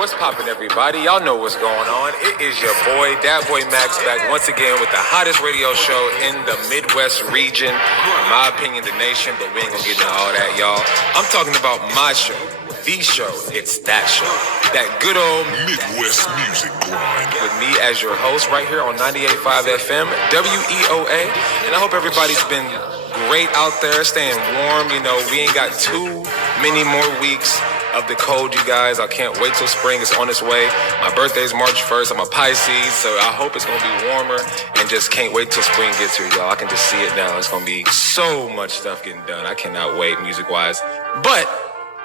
what's poppin', everybody? Y'all know what's going on. It is your boy, Dat Boy Max, back once again with the hottest radio show in the Midwest region. In my opinion, the nation, but we ain't gonna get into all that, y'all. I'm talking about my show, the show. It's that show. That good old Midwest music grind. With me as your host right here on 98.5 FM, WEOA. And I hope everybody's been great out there, staying warm. You know, we ain't got too many more weeks of the cold, you guys. I can't wait till spring is on its way. My birthday's March 1st. I'm a Pisces, so I hope it's gonna be warmer and just can't wait till spring gets here, y'all. I can just see it now. It's gonna be so much stuff getting done. I cannot wait, music-wise. But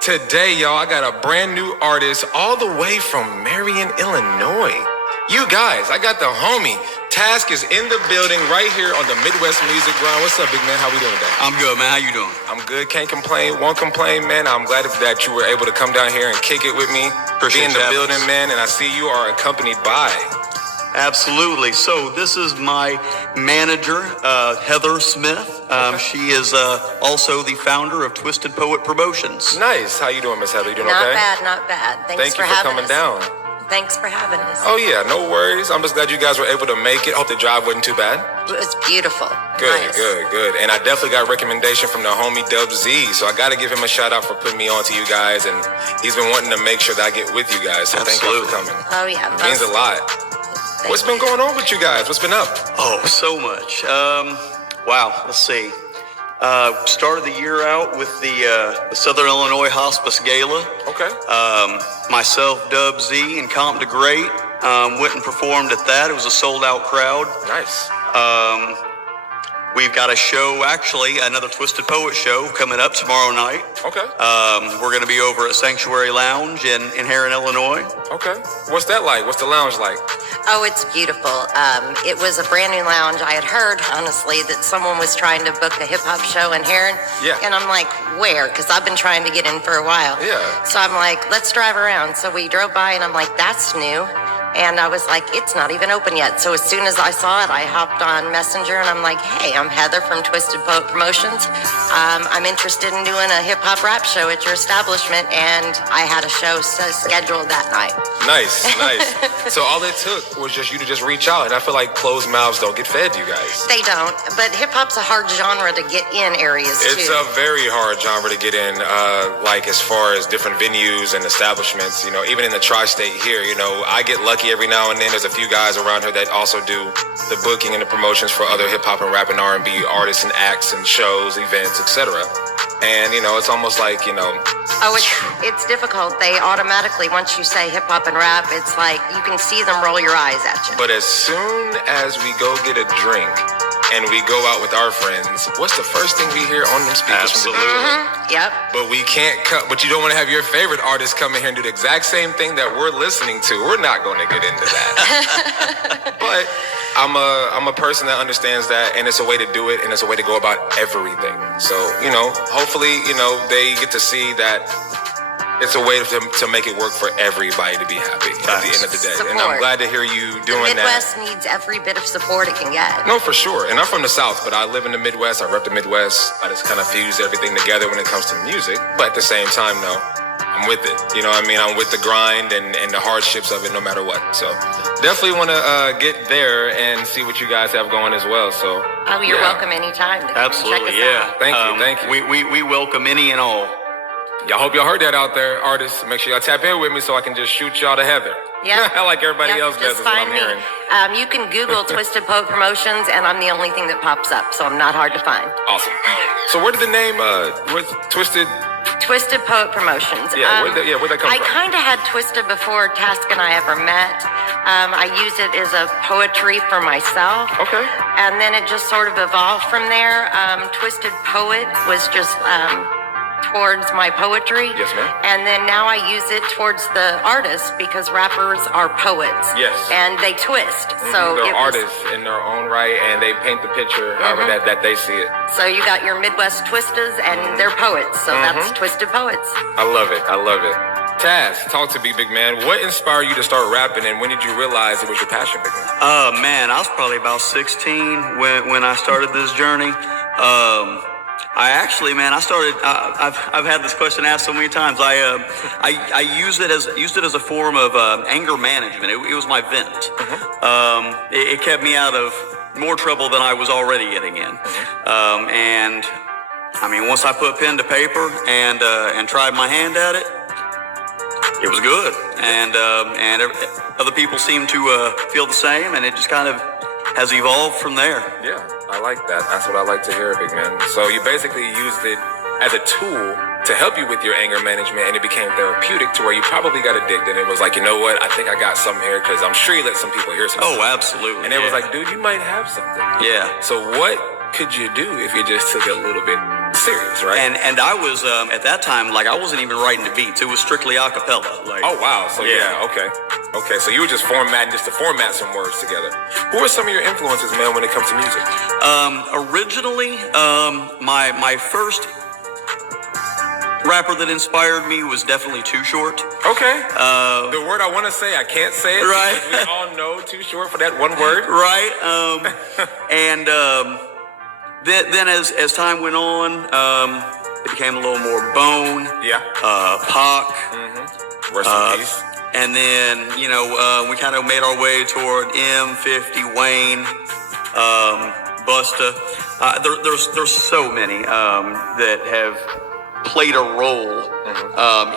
today, y'all, I got a brand new artist all the way from Marion, Illinois. You guys, I got the homie. Task is in the building right here on the Midwest Music Grind. What's up, big man? How we doing today? I'm good, man. How you doing? I'm good. Can't complain. Won't complain, man. I'm glad that you were able to come down here and kick it with me. Appreciate Be in the building, man. And I see you are accompanied by... Absolutely. So this is my manager, Heather Smith. She is also the founder of Twisted Poet Promotions. Nice. How you doing, Miss Heather? You doing okay? Not bad. Thank you for coming down. Thanks for having us. Oh, yeah. No worries. I'm just glad you guys were able to make it. Hope the drive wasn't too bad. It was beautiful. Good, nice. good. And I definitely got a recommendation from the homie Dub Z. So I got to give him a shout out for putting me on to you guys. And he's been wanting to make sure that I get with you guys. So Thank you for coming. Oh, yeah. It means a lot. What's been going on with you guys? What's been up? Oh, so much. Wow. Let's see. Started the year out with the Southern Illinois Hospice Gala. Okay. Myself, Dub Z, and Comp de Great went and performed at that. It was a sold-out crowd. Nice. We've got a show, actually, another Twisted Poet show coming up tomorrow night. Okay. We're going to be over at Sanctuary Lounge in Heron, Illinois. Okay. What's that like? What's the lounge like? Oh, it's beautiful. It was a brand new lounge. I had heard, honestly, that someone was trying to book a hip-hop show in Heron. Yeah. And I'm like, where? Because I've been trying to get in for a while. Yeah. So I'm like, let's drive around. So we drove by, and I'm like, that's new. And I was like, it's not even open yet. So as soon as I saw it, I hopped on Messenger, and I'm like, hey, I'm Heather from Twisted Poet Promotions. I'm interested in doing a hip-hop rap show at your establishment, and I had a show scheduled that night. Nice. So all it took was just you to just reach out, and I feel like closed mouths don't get fed, you guys. They don't, but hip-hop's a hard genre to get in areas, too. It's a very hard genre to get in, like as far as different venues and establishments. You know, even in the tri-state here, you know, I get lucky every now and then. There's a few guys around here that also do the booking and the promotions for other hip-hop and rap and R&B artists and acts and shows, events, etc. And, you know, it's almost like, you know... Oh, it's difficult. They automatically, once you say hip-hop and rap, it's like you can see them roll your eyes at you. But as soon as we go get a drink and we go out with our friends, what's the first thing we hear on them speakers? Absolutely. Yep. But we can't cut. But you don't want to have your favorite artist come in here and do the exact same thing that we're listening to. We're not going to get into that. But I'm a person that understands that, and it's a way to do it, and it's a way to go about everything. So, you know, hopefully, you know, they get to see that it's a way to make it work for everybody to be happy at the end of the day. Support. And I'm glad to hear you doing the Midwest needs every bit of support it can get. No, for sure. And I'm from the South, but I live in the Midwest. I rep the Midwest. I just kind of fuse everything together when it comes to music. But at the same time, no, I'm with it. You know what I mean? I'm with the grind and the hardships of it no matter what. So definitely want to get there and see what you guys have going as well. So you're welcome anytime. Absolutely, yeah. Thank you. We welcome any and all. Y'all hope y'all heard that out there, artists. Make sure y'all tap in with me so I can just shoot y'all to Heather. Yeah. Like everybody else does. Just Is what find I'm me. hearing. You can Google Twisted Poet Promotions, and I'm the only thing that pops up, so I'm not hard to find. Awesome. So where did the name Twisted Poet Promotions? Where'd that come from? I kind of had Twisted before Task and I ever met. I use it as a poetry for myself. Okay. And then it just sort of evolved from there. Twisted Poet was just... towards my poetry. Yes, ma'am. And then now I use it towards the artists because rappers are poets. Yes. And they twist. Mm-hmm. So they're artists in their own right, and they paint the picture however that they see it. So you got your Midwest twistas, and they're poets. So that's Twisted Poets. I love it. Taz, talk to me, big man. What inspired you to start rapping, and when did you realize it was your passion, big man? Man, I was probably about 16 when I started this journey. I actually, man, I started. I've had this question asked so many times. I used it as a form of anger management. It was my vent. It kept me out of more trouble than I was already getting in. And I mean, once I put pen to paper and tried my hand at it, it was good. And other people seem to feel the same, and it just kind of has evolved from there. Yeah, I like that. That's what I like to hear, big man. So you basically used it as a tool to help you with your anger management, and it became therapeutic to where you probably got addicted. It was like, you know what? I think I got something here, because I'm sure you let some people hear something. Oh, absolutely. And it was like, dude, you might have something. Yeah. So what could you do if you just took it a little bit serious, right? And I was at that time, like, I wasn't even writing the beats. It was strictly a cappella. Like, oh wow. So yeah, okay. So you were just formatting just to format some words together. Who are some of your influences, man, when it comes to music? Originally, my first rapper that inspired me was definitely Too Short. Okay. The word I want to say, I can't say it. Right. We all know Too Short for that one word. Right. And then as time went on, it became a little more Bone. Yeah. Pac. Rest in peace. And then, you know, we kind of made our way toward M50, Wayne, Busta. There's so many that have played a role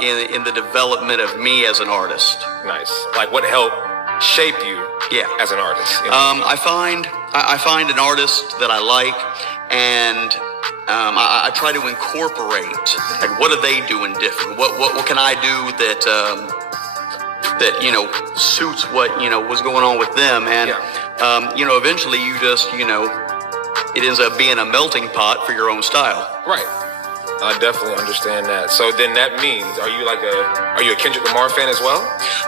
in the development of me as an artist. Nice. Like what helped shape you as an artist? You know? I find an artist that I like, and I try to incorporate, like, what are they doing different? What can I do that, you know, suits what, you know, what's going on with them? And, you know, eventually you just, you know, it ends up being a melting pot for your own style. Right. I definitely understand that. So then that means, are you a Kendrick Lamar fan as well?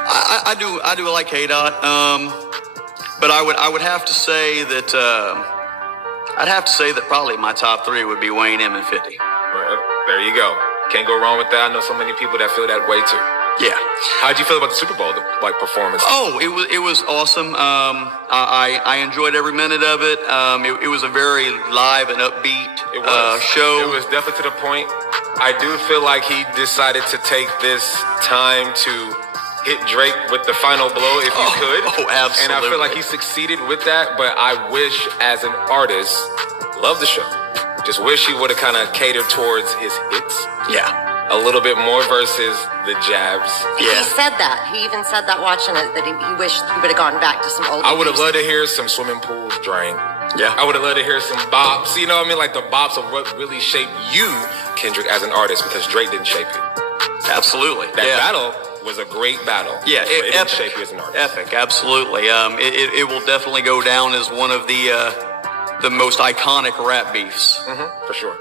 I do like K-Dot. But I would have to say that, probably my top three would be Wayne, M, and 50. Right. There you go. Can't go wrong with that. I know so many people that feel that way too. Yeah. How'd you feel about the Super Bowl, performance? Oh, it was awesome. I enjoyed every minute of it. It was a very live and upbeat show. It was definitely to the point. I do feel like he decided to take this time to hit Drake with the final blow, if you could. Oh, absolutely. And I feel like he succeeded with that, but I wish, as an artist, love the show. Just wish he would have kind of catered towards his hits. Yeah. A little bit more versus the jabs. Yeah. He said that. He even said that watching it, that he wished he would have gone back to some old I would have music. loved to hear some swimming pools drain. Yeah. I would have loved to hear some bops. You know what I mean? Like the bops of what really shaped you, Kendrick, as an artist, because Drake didn't shape you. Absolutely. That battle was a great battle. Yeah, it didn't shape you as an artist. Epic, absolutely. It will definitely go down as one of the most iconic rap beefs. For sure.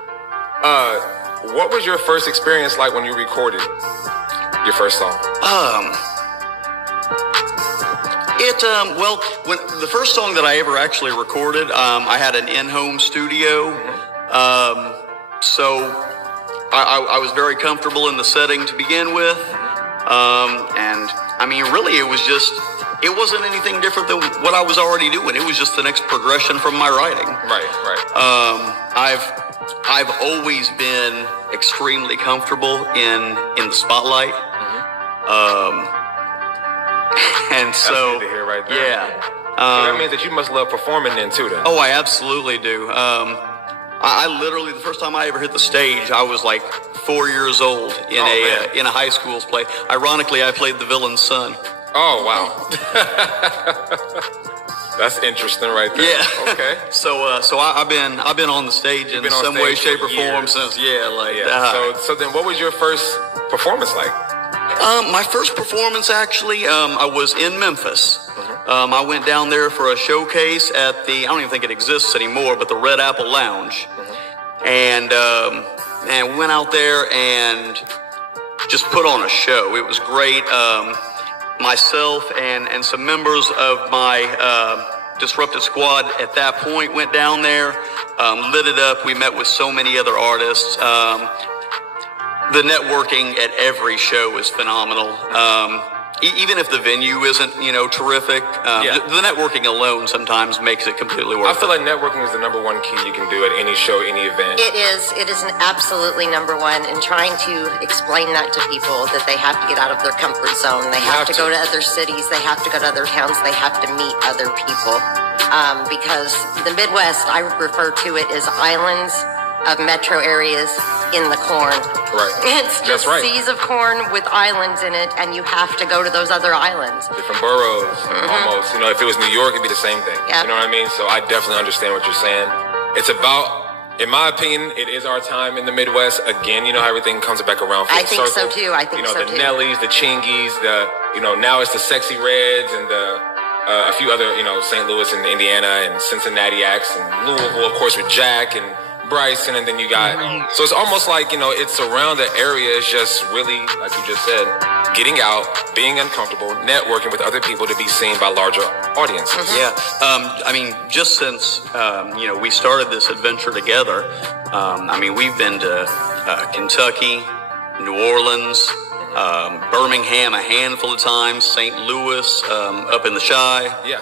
What was your first experience like when you recorded your first song? Well, when the first song that I ever actually recorded, I had an in-home studio. So I was very comfortable in the setting to begin with. And I mean, really, it wasn't anything different than what I was already doing. It was just the next progression from my writing. Right. I've always been extremely comfortable in the spotlight. And so, that's good to hear right there. Yeah. So that means that you must love performing then too, then. Oh, I absolutely do. I literally, the first time I ever hit the stage, I was like 4 years old in a high school's play. Ironically, I played the villain's son. Oh, wow. That's interesting right there. Yeah. Okay. So I've been on the stage in some way, shape, or form since. So then, what was your first performance like? My first performance, actually, I was in Memphis. I went down there for a showcase at I don't even think it exists anymore, but the Red Apple Lounge. And we went out there and just put on a show. It was great. Myself and some members of my Disruptive Squad at that point went down there, lit it up. We met with so many other artists. The networking at every show is phenomenal. even if the venue isn't, terrific, the networking alone sometimes makes it completely worth it. I feel like networking is the number one key you can do at any show, any event. It is. It is an absolutely number one. And trying to explain that to people that they have to get out of their comfort zone. They have to go to other cities. They have to go to other towns. They have to meet other people. Because the Midwest, I refer to it as islands of metro areas in the corn. Right. It's just seas of corn with islands in it, and you have to go to those other islands. Different boroughs, almost. If it was New York, it'd be the same thing. Yeah. You know what I mean? So I definitely understand what you're saying. It's about, in my opinion, it is our time in the Midwest. Again, how everything comes back around full I think circle. so too. I think so the too. Nellies, the Chingies, now it's the Sexy Reds and a few other, St. Louis and Indiana and Cincinnati acts and Louisville, of course, with Jack and Bryson, and then you got, so it's almost like, it's around the area. It's just really, like you just said, getting out, being uncomfortable, networking with other people to be seen by larger audiences. Yeah. Just since, we started this adventure together, we've been to Kentucky, New Orleans, Birmingham a handful of times, St. Louis, up in the Chi. Yeah.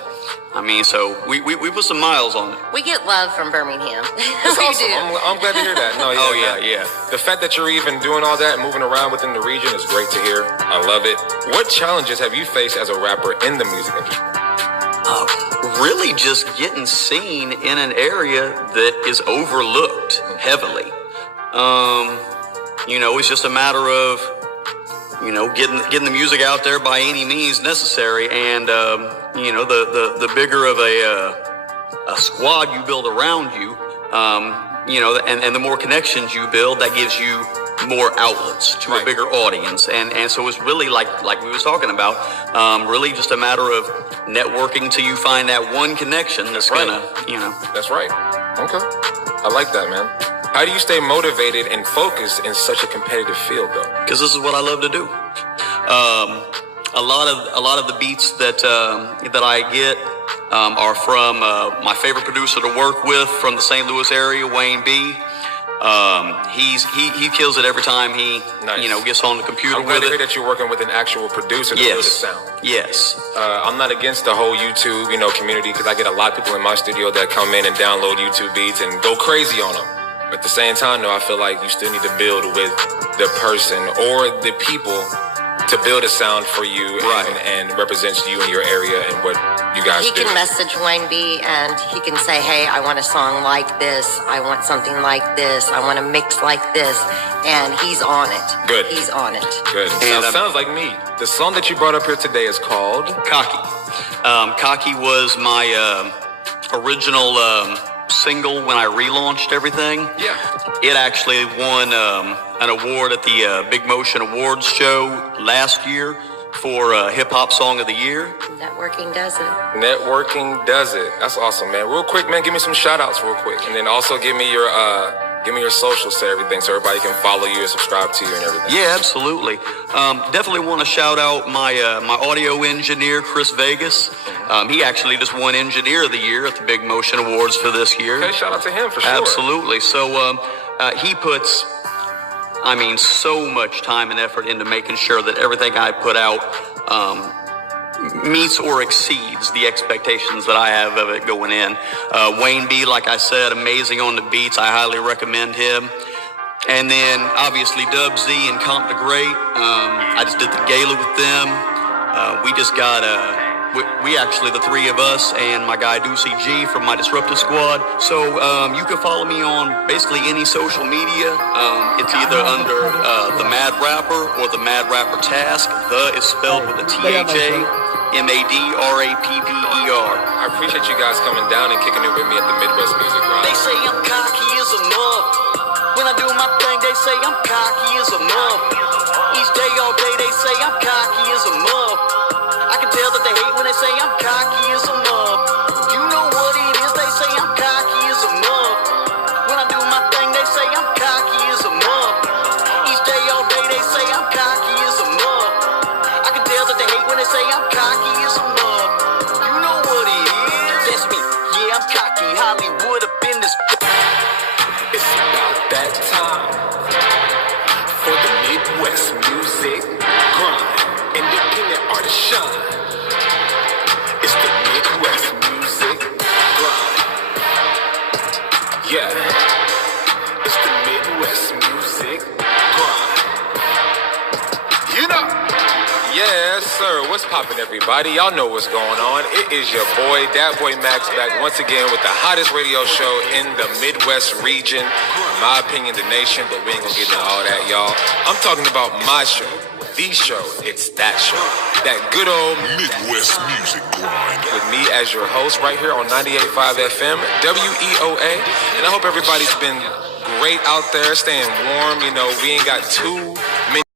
So we put some miles on it. We get love from Birmingham. That's awesome. I'm glad to hear that. No, yeah. The fact that you're even doing all that and moving around within the region is great to hear. I love it. What challenges have you faced as a rapper in the music industry? Really just getting seen in an area that is overlooked heavily. It's just a matter of, getting the music out there by any means necessary. And, the bigger of a squad you build around you, and the more connections you build, that gives you more outlets to a bigger audience. And so it's really like we was talking about, really just a matter of networking till you find that one connection that's gonna, That's right. Okay. I like that, man. How do you stay motivated and focused in such a competitive field, though? Because this is what I love to do. A lot of the beats that I get are from my favorite producer to work with from the St. Louis area, Wayne B. He kills it every time he gets on the computer. I'm glad with to hear it. that you're working with an actual producer to build a sound. Yes. I'm not against the whole YouTube community, because I get a lot of people in my studio that come in and download YouTube beats and go crazy on them. But at the same time, though, I feel like you still need to build with the person or the people to build a sound for you and represents you in your area and what you guys do. He can message Wayne B and he can say, hey, I want a song like this. I want something like this. I want a mix like this. And he's on it. Good. He's on it. Good. And sounds like me. The song that you brought up here today is called Cocky. Cocky was my original single when I relaunched everything. Yeah. It actually won an award at the Big Motion Awards show last year for Hip Hop Song of the Year. Networking does it. Networking does it. That's awesome, man. Real quick, man, give me some shout outs real quick. And then also give me your socials to everything so everybody can follow you and subscribe to you and everything. Yeah, absolutely. Definitely want to shout out my audio engineer, Chris Vegas. He actually just won Engineer of the Year at the Big Motion Awards for this year. Okay, shout out to him for sure. Absolutely. So he puts, so much time and effort into making sure that everything I put out meets or exceeds the expectations that I have of it going in. Wayne B, like I said, amazing on the beats. I highly recommend him. And then obviously Dub Z and Comp the Great. I just did the gala with them. We just got we actually, the three of us and my guy Deucey G from my Disruptive Squad. So you can follow me on basically any social media. It's either under the Mad Rapper or the Mad Rapper Task. The is spelled with a THA, MADRAPPER. I appreciate you guys coming down and kicking it with me at the Midwest Music Grind. They say I'm cocky as a mug. When I do my thing, they say I'm cocky as a mug. Each day, all day, they say I'm cocky as a mug. I can tell that they hate when they say I'm cocky as a mug. You know what it is, they say I'm cocky as a mug. When I do my thing, they say I'm cocky as a mug. Each day, all day, they say I'm cocky as a mug. I can tell that they hate when they say I'm cocky as a mug. You know what it is, that's me. Yeah, I'm cocky, Hollywood up in this. It's about that time for the Midwest Music Grind. Independent artist to shine. It's the Midwest music grind. Yeah, it's the Midwest music grind. You know. Yes, sir. What's poppin', everybody? Y'all know what's going on. It is your boy, Dat Boy Max, back once again with the hottest radio show in the Midwest region. In my opinion, the nation, but we ain't gonna get into all that, y'all. I'm talking about my show, the show. It's that show. That good old Midwest music grind. with me as your host right here on 98.5 FM, WEOA. And I hope everybody's been great out there, staying warm. You know, we ain't got too many